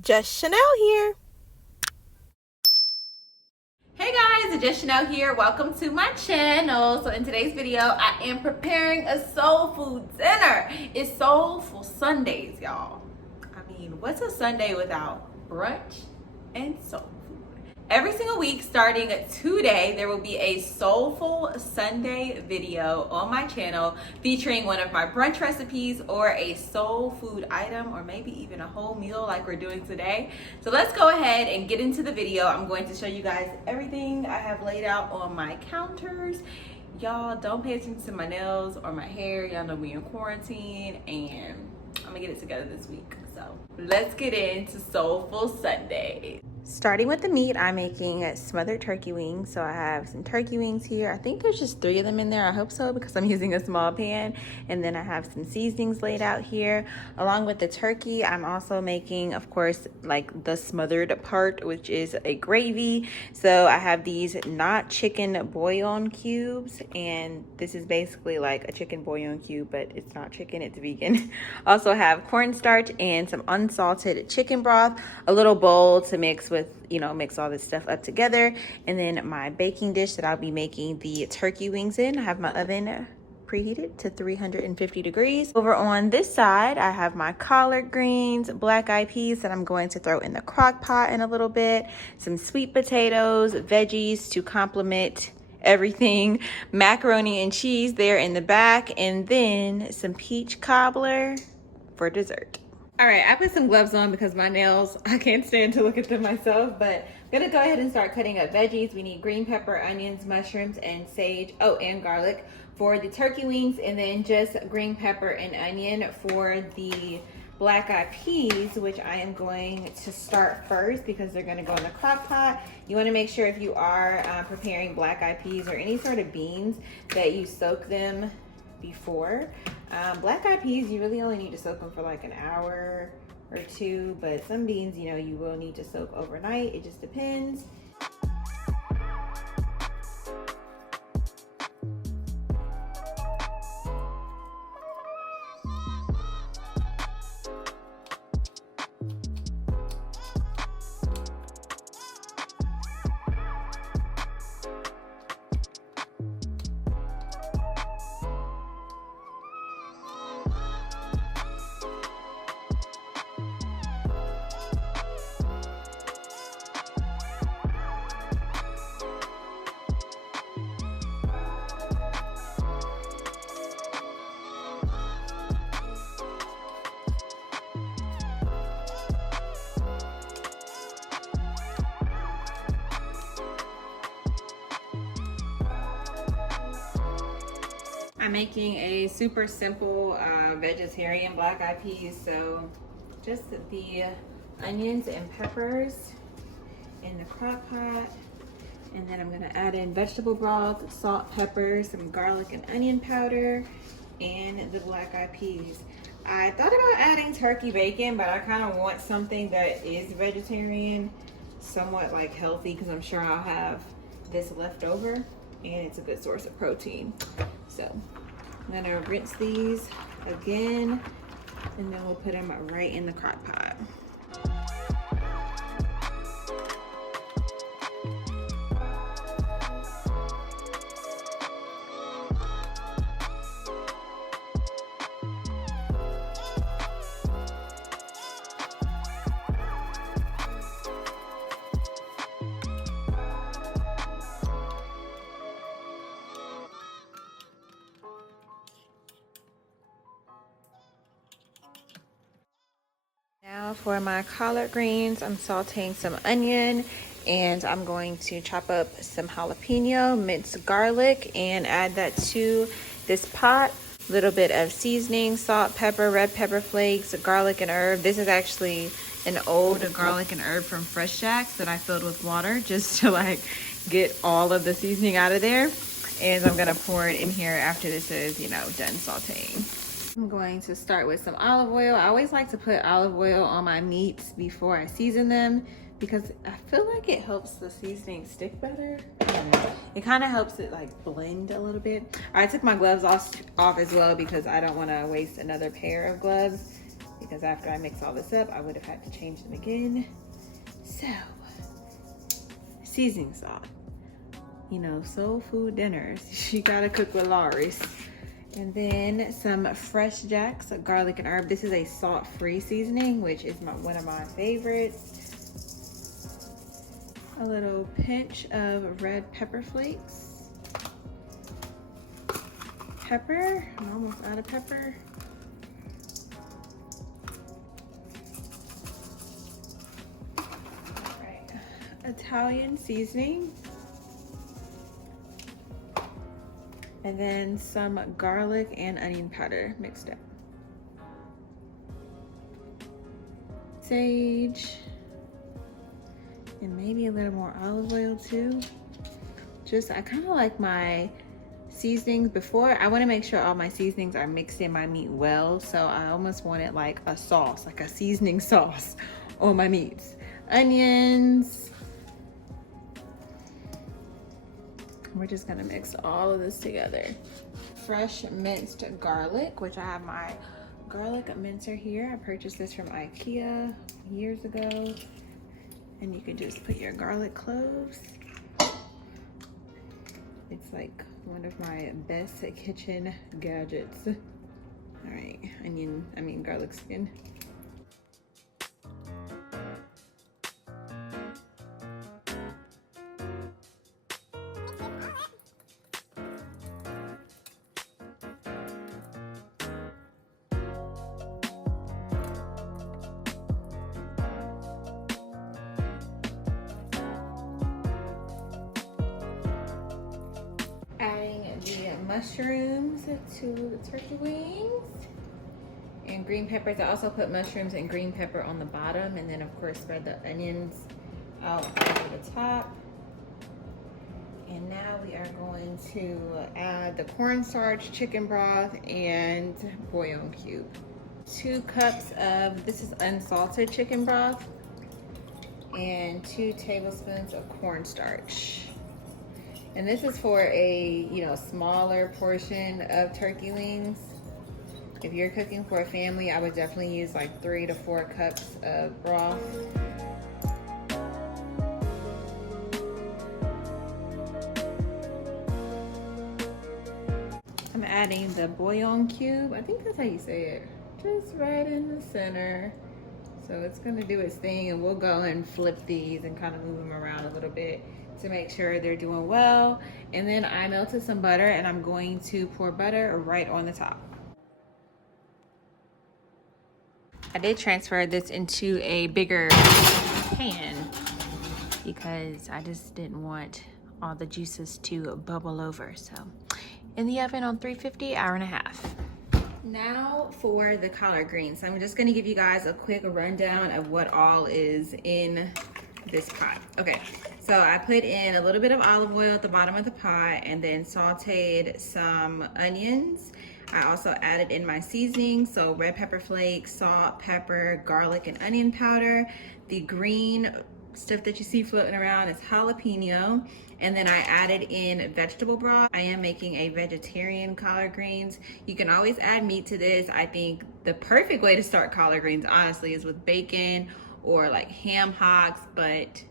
Just Chanel here. Hey guys, it's just Chanel here. Welcome to my channel. So in today's video, I am preparing a soul food dinner. It's Soulful Sundays, y'all. I mean, what's a Sunday without brunch and soul food? Every single week, starting today, there will be a Soulful Sunday video on my channel featuring one of my brunch recipes or a soul food item, or maybe even a whole meal like we're doing today. So let's go ahead and get into the video. I'm going to show you guys everything I have laid out on my counters. Y'all don't pay attention to my nails or my hair. Y'all know we in quarantine and I'm gonna get it together this week. So let's get into Soulful Sunday. Starting with the meat, I'm making smothered turkey wings. So I have some turkey wings here. I think there's just 3 of them in there. I hope so, because I'm using a small pan. And then I have some seasonings laid out here. Along with the turkey, I'm also making, of course, like the smothered part, which is a gravy. So I have these not chicken bouillon cubes. And this is basically like a chicken bouillon cube, but it's not chicken, it's vegan. Also have cornstarch and some unsalted chicken broth, a little bowl to mix with, mix all this stuff up together. And then my baking dish that I'll be making the turkey wings in. I have my oven preheated to 350 degrees. Over on this side, I have my collard greens, black eyed peas that I'm going to throw in the crock pot in a little bit, some sweet potatoes, veggies to complement everything, macaroni and cheese there in the back, and then some peach cobbler for dessert. All right, I put some gloves on because my nails, I can't stand to look at them myself, but I'm gonna go ahead and start cutting up veggies. We need green pepper, onions, mushrooms, and sage, and garlic for the turkey wings, and then just green pepper and onion for the black eyed peas, which I am going to start first because they're gonna go in the crock pot. You wanna make sure if you are preparing black eyed peas or any sort of beans that you soak them before. Black eyed peas, you really only need to soak them for like an hour or 2, but some beans, you will need to soak overnight. It just depends. I'm making a super simple vegetarian black eyed peas, so just the onions and peppers in the crock pot, and then I'm gonna add in vegetable broth, salt, pepper, some garlic and onion powder, and the black eyed peas. I thought about adding turkey bacon, but I kind of want something that is vegetarian, somewhat like healthy, because I'm sure I'll have this left over, and it's a good source of protein. So I'm gonna rinse these again, and then we'll put them right in the crock pot. Now for my collard greens, I'm sauteing some onion, and I'm going to chop up some jalapeno, minced garlic, and add that to this pot. A little bit of seasoning, salt, pepper, red pepper flakes, garlic and herb. This is actually an old garlic and herb from Fresh Jacks that I filled with water just to like get all of the seasoning out of there. And I'm gonna pour it in here after this is, done sauteing. I'm going to start with some olive oil. I always like to put olive oil on my meats before I season them because I feel like it helps the seasoning stick better. It kind of helps it like blend a little bit. I took my gloves off as well because I don't want to waste another pair of gloves, because after I mix all this up, I would have had to change them again. So, seasoning salt. You know, soul food dinners, you gotta cook with Laurie's. And then some Fresh Jack's garlic and herb. This is a salt-free seasoning, which is one of my favorites. A little pinch of red pepper flakes. Pepper, I'm almost out of pepper. All right, Italian seasoning. And then some garlic and onion powder mixed up. Sage. And maybe a little more olive oil too. I kind of like my seasonings before. I want to make sure all my seasonings are mixed in my meat well. So I almost want it like a sauce, like a seasoning sauce on my meats. Onions. We're just gonna mix all of this together. Fresh minced garlic, which I have my garlic mincer here. I purchased this from IKEA years ago. And you can just put your garlic cloves. It's like one of my best kitchen gadgets. All right, garlic skin. Adding the mushrooms to the turkey wings and green peppers. I also put mushrooms and green pepper on the bottom, and then of course spread the onions out over the top. And now we are going to add the cornstarch, chicken broth, and bouillon cube. 2 cups of, this is unsalted chicken broth, and 2 tablespoons of cornstarch. And this is for a, smaller portion of turkey wings. If you're cooking for a family, I would definitely use like 3 to 4 cups of broth. I'm adding the bouillon cube. I think that's how you say it. Just right in the center. So it's gonna do its thing, and we'll go and flip these and kind of move them around a little bit to make sure they're doing well. And then I melted some butter, and I'm going to pour butter right on the top. I did transfer this into a bigger pan because I just didn't want all the juices to bubble over. So in the oven on 350, hour and a half. Now for the collard greens. I'm just gonna give you guys a quick rundown of what all is in this pot. Okay, so I put in a little bit of olive oil at the bottom of the pot and then sauteed some onions. I also added in my seasoning, so red pepper flakes, salt, pepper, garlic, and onion powder. The green stuff that you see floating around is jalapeno. And then I added in vegetable broth. I am making a vegetarian collard greens. You can always add meat to this. I think the perfect way to start collard greens, honestly, is with bacon or like ham hocks, but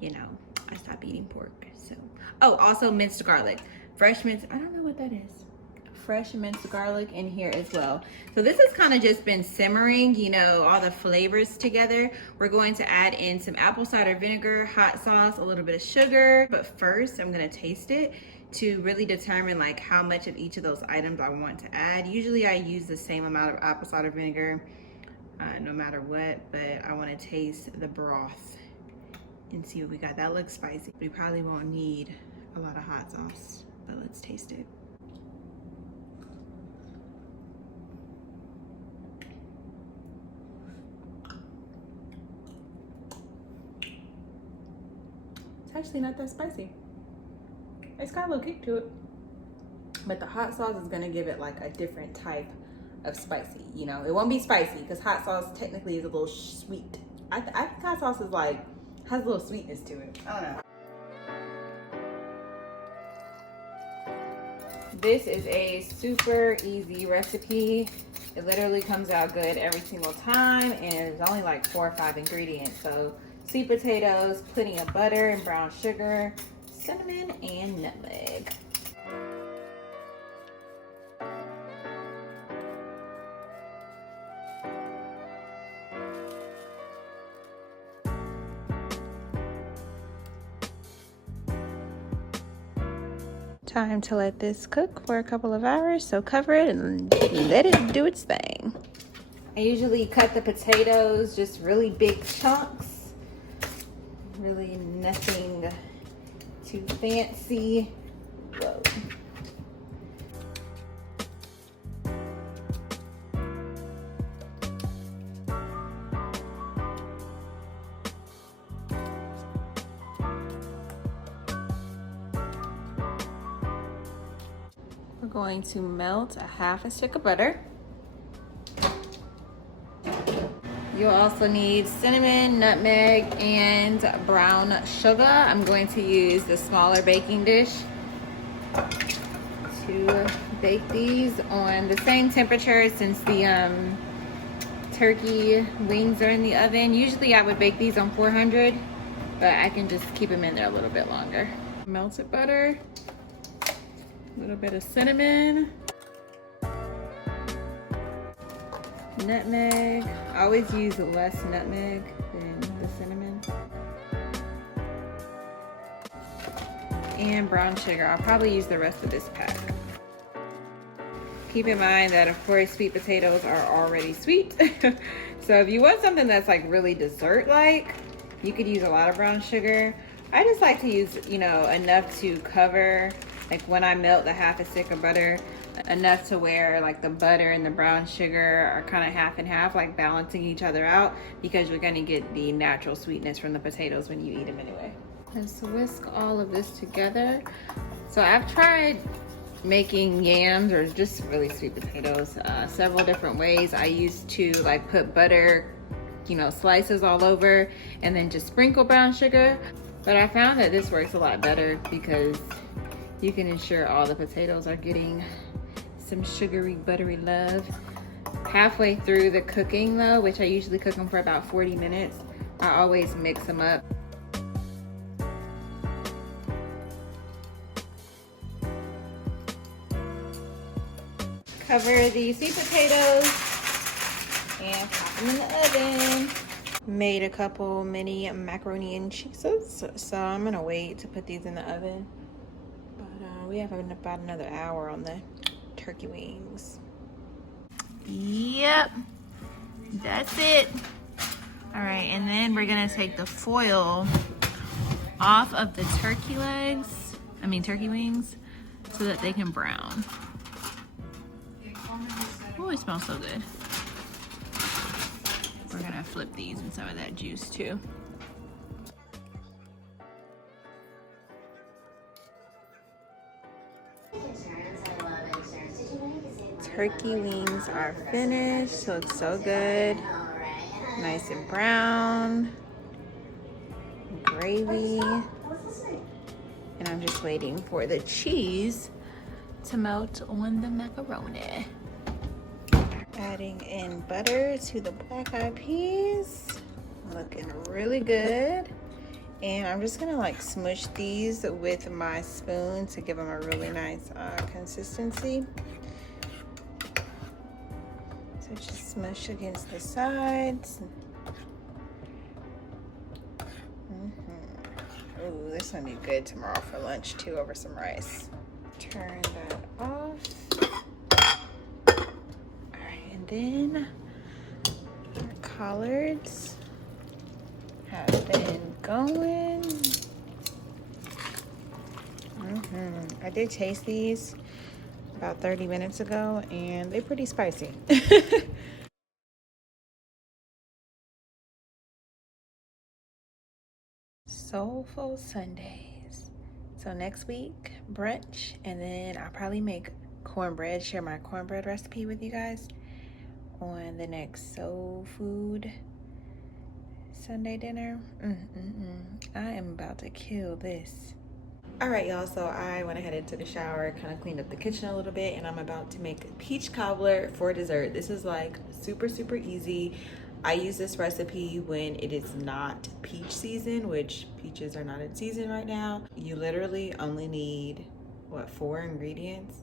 I stopped eating pork, so. Oh, also minced garlic. Fresh minced, I don't know what that is. Fresh minced garlic in here as well. So this has kind of just been simmering, all the flavors together. We're going to add in some apple cider vinegar, hot sauce, a little bit of sugar. But first, I'm gonna taste it to really determine like how much of each of those items I want to add. Usually I use the same amount of apple cider vinegar no matter what, but I want to taste the broth and see what we got. That looks spicy. We probably won't need a lot of hot sauce, but let's taste it. It's actually not that spicy. It's got a little kick to it, but the hot sauce is gonna give it like a different type of spicy. It won't be spicy because hot sauce technically is a little sweet. I think hot sauce is like, has a little sweetness to it. I don't know. This is a super easy recipe. It literally comes out good every single time, and it's only like 4 or 5 ingredients. So sweet potatoes, plenty of butter and brown sugar, cinnamon, and nutmeg. Time to let this cook for a couple of hours, so cover it and let it do its thing. I usually cut the potatoes just really big chunks, really nothing too fancy. Whoa. We're going to melt a half a stick of butter. You'll also need cinnamon, nutmeg, and brown sugar. I'm going to use the smaller baking dish to bake these on the same temperature since the turkey wings are in the oven. Usually I would bake these on 400, but I can just keep them in there a little bit longer. Melted butter, a little bit of cinnamon, nutmeg. I always use less nutmeg than the cinnamon. And brown sugar. I'll probably use the rest of this pack. Keep in mind that of course sweet potatoes are already sweet. So if you want something that's like really dessert-like, you could use a lot of brown sugar. I just like to use, you know, enough to cover, like when I melt the half a stick of butter, enough to where like the butter and the brown sugar are kind of half and half, like balancing each other out, because you're gonna get the natural sweetness from the potatoes when you eat them anyway. Let's whisk all of this together. So I've tried making yams or just really sweet potatoes several different ways. I used to like put butter, you know, slices all over and then just sprinkle brown sugar. But I found that this works a lot better because you can ensure all the potatoes are getting some sugary, buttery love. Halfway through the cooking though, which I usually cook them for about 40 minutes, I always mix them up. Cover the sweet potatoes and pop them in the oven. Made a couple mini macaroni and cheeses, so I'm gonna wait to put these in the oven. But we have about another hour on the turkey wings. Yep, that's it. All right, and then we're gonna take the foil off of the turkey wings, so that they can brown. Oh, it smells so good. We're gonna flip these in some of that juice too. Turkey wings are finished. Looks so good. Nice and brown. Gravy. And I'm just waiting for the cheese to melt on the macaroni. Adding in butter to the black eyed peas. Looking really good. And I'm just gonna like smush these with my spoon to give them a really nice consistency. So just smush against the sides. Ooh, this will be good tomorrow for lunch too, over some rice. Turn that off. Alright, and then our collards have been going. I did taste these about 30 minutes ago and they're pretty spicy. Soulful Sundays. So next week, brunch, and then I'll probably make cornbread, share my cornbread recipe with you guys on the next Soul Food Sunday dinner. I am about to kill this. All right, y'all, so I went ahead and took a shower, kind of cleaned up the kitchen a little bit, and I'm about to make peach cobbler for dessert. This is like super easy. I use this recipe when it is not peach season, which peaches are not in season right now. You literally only need, what, 4 ingredients?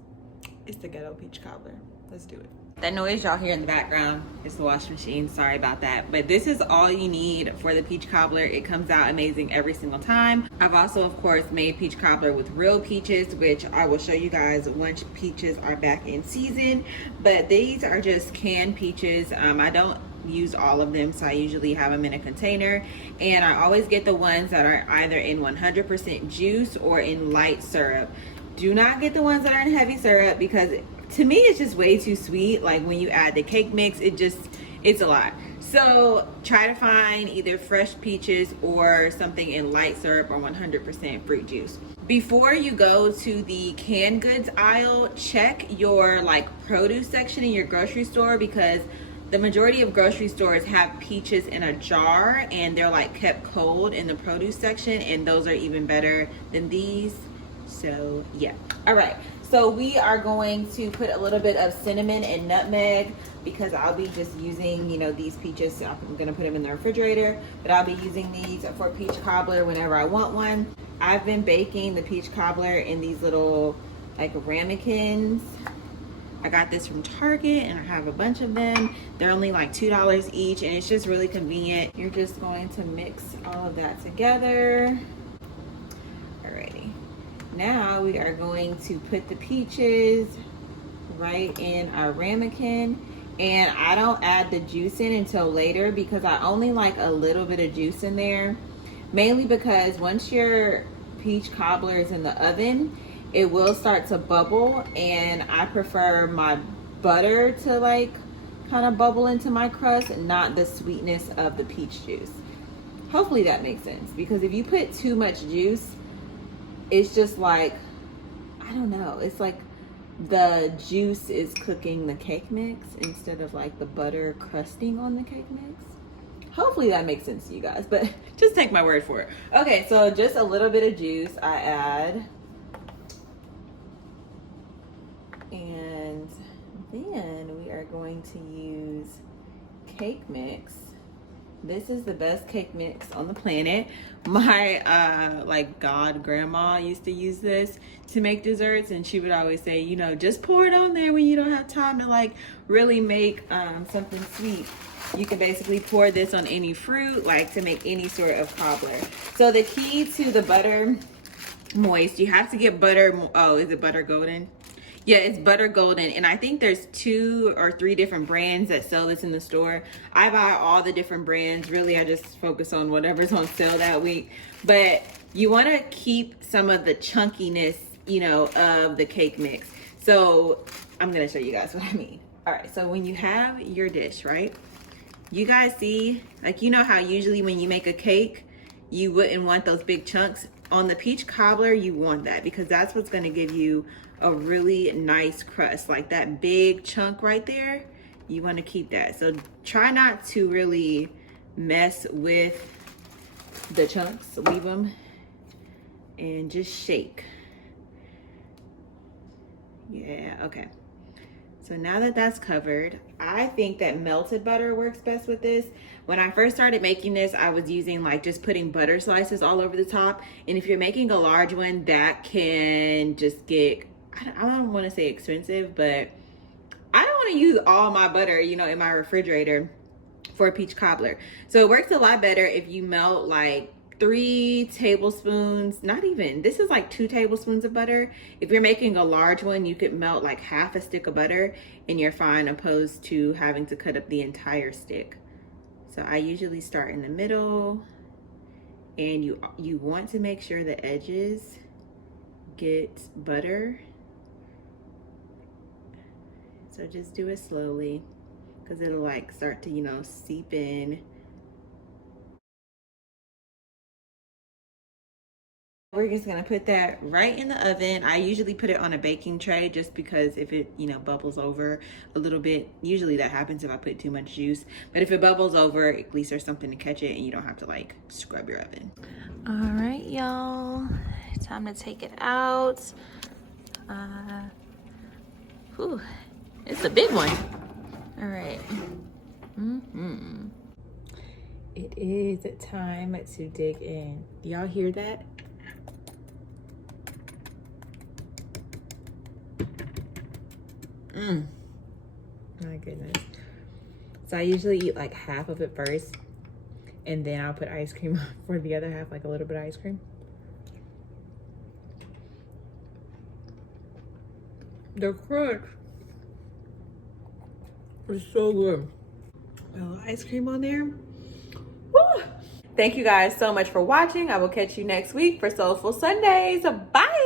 It's the ghetto peach cobbler. Let's do it. That noise y'all hear in the background is the washing machine. Sorry about that. But this is all you need for the peach cobbler. It comes out amazing every single time. I've also, of course, made peach cobbler with real peaches, which I will show you guys once peaches are back in season. But these are just canned peaches. I don't use all of them, so I usually have them in a container. And I always get the ones that are either in 100% juice or in light syrup. Do not get the ones that are in heavy syrup, because to me it's just way too sweet. Like when you add the cake mix, it's a lot. So try to find either fresh peaches or something in light syrup or 100% fruit juice. Before you go to the canned goods aisle, check your like produce section in your grocery store, because the majority of grocery stores have peaches in a jar and they're like kept cold in the produce section, and those are even better than these. So yeah. All right, so we are going to put a little bit of cinnamon and nutmeg, because I'll be just using, you know, these peaches. So I'm gonna put them in the refrigerator, but I'll be using these for peach cobbler whenever I want one. I've been baking the peach cobbler in these little like ramekins. I got this from Target and I have a bunch of them. They're only like $2 each, and it's just really convenient. You're just going to mix all of that together. Alrighty. Now we are going to put the peaches right in our ramekin, and I don't add the juice in until later, because I only like a little bit of juice in there, mainly because once your peach cobbler is in the oven, it will start to bubble, and I prefer my butter to like kind of bubble into my crust, not the sweetness of the peach juice. Hopefully that makes sense, because if you put too much juice, it's just like, I don't know, it's like the juice is cooking the cake mix instead of like the butter crusting on the cake mix. Hopefully that makes sense to you guys, but just take my word for it. Okay, so just a little bit of juice I add, and then we are going to use cake mix. This is the best cake mix on the planet. My like god grandma used to use this to make desserts, and she would always say, you know, just pour it on there when you don't have time to like really make something sweet. You can basically pour this on any fruit, like to make any sort of cobbler. So the key to the butter moist, you have to get butter. Oh, is it butter golden? Yeah, it's butter golden, and I think there's 2 or 3 different brands that sell this in the store. I buy all the different brands. Really, I just focus on whatever's on sale that week. But you want to keep some of the chunkiness, you know, of the cake mix. So I'm gonna show you guys what I mean. All right, so when you have your dish, right? You guys see, like, you know how usually when you make a cake, you wouldn't want those big chunks. On the peach cobbler, you want that, because that's what's gonna give you a really nice crust. Like that big chunk right there, you want to keep that. So try not to really mess with the chunks. Leave them and just shake. Yeah, okay. So now that that's covered, I think that melted butter works best with this. When I first started making this, I was using like just putting butter slices all over the top. And if you're making a large one, that can just get, I don't want to say expensive, but I don't want to use all my butter, you know, in my refrigerator for a peach cobbler. So it works a lot better if you melt like 3 tablespoons, not even, this is like 2 tablespoons of butter. If you're making a large one, you could melt like half a stick of butter and you're fine, opposed to having to cut up the entire stick. So I usually start in the middle, and you want to make sure the edges get butter. So just do it slowly, because it'll like start to, you know, seep in. We're just gonna put that right in the oven. I usually put it on a baking tray, just because if it, you know, bubbles over a little bit, usually that happens if I put too much juice. But if it bubbles over, at least there's something to catch it and you don't have to like scrub your oven. All right, y'all. Time to take it out. Whew, it's a big one. All right. It is time to dig in. Y'all hear that? My goodness. So I usually eat like half of it first, and then I'll put ice cream for the other half, like a little bit of ice cream. The crunch is so good. A little ice cream on there. Woo! Thank you guys so much for watching. I will catch you next week for Soulful Sundays. Bye!